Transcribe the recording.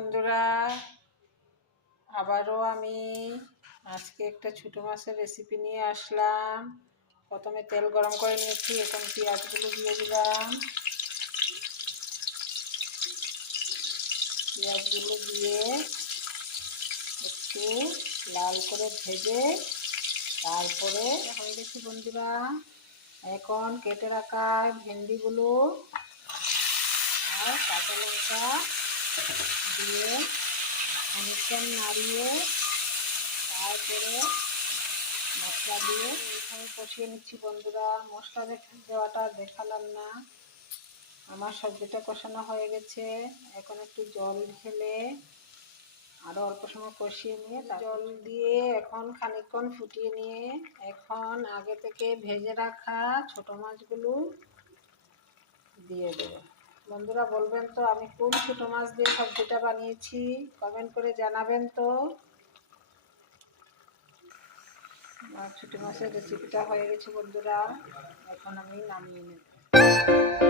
বন্ধুরা, আবারও আমি আজকে একটা ছোটো মাছের রেসিপি নিয়ে আসলাম। প্রথমে তেল গরম করে নিয়েছি, এখন পেঁয়াজগুলো দিয়ে দিলাম। পেঁয়াজগুলো দিয়ে একটু লাল করে ভেজে তারপরে হয়ে গেছে বন্ধুরা। এখন কেটে রাখা ভেন্ডিগুলো আর কাঁচা লঙ্কা দিয়ে অনেকক্ষণ নাড়িয়ে তারপরে মশলা দিয়ে এইভাবে কষিয়ে নিচ্ছি বন্ধুরা। মশলা দেওয়াটা দেখালাম না। আমার সবজিটা কষানো হয়ে গেছে। এখন একটু জল ঢেলে আরও অল্প সময় কষিয়ে নিয়ে জল দিয়ে এখন খানিকক্ষণ ফুটিয়ে নিয়ে এখন আগে থেকে ভেজে রাখা ছোটো মাছগুলো দিয়ে দেবো। বন্ধুরা বলবেন তো আমি কোন ছোটো মাছ দিয়ে সবজিটা বানিয়েছি, কমেন্ট করে জানাবেন তো। ছোটো মাছের রেসিপিটা হয়ে গেছে বন্ধুরা, এখন আমি নামিয়ে নেব।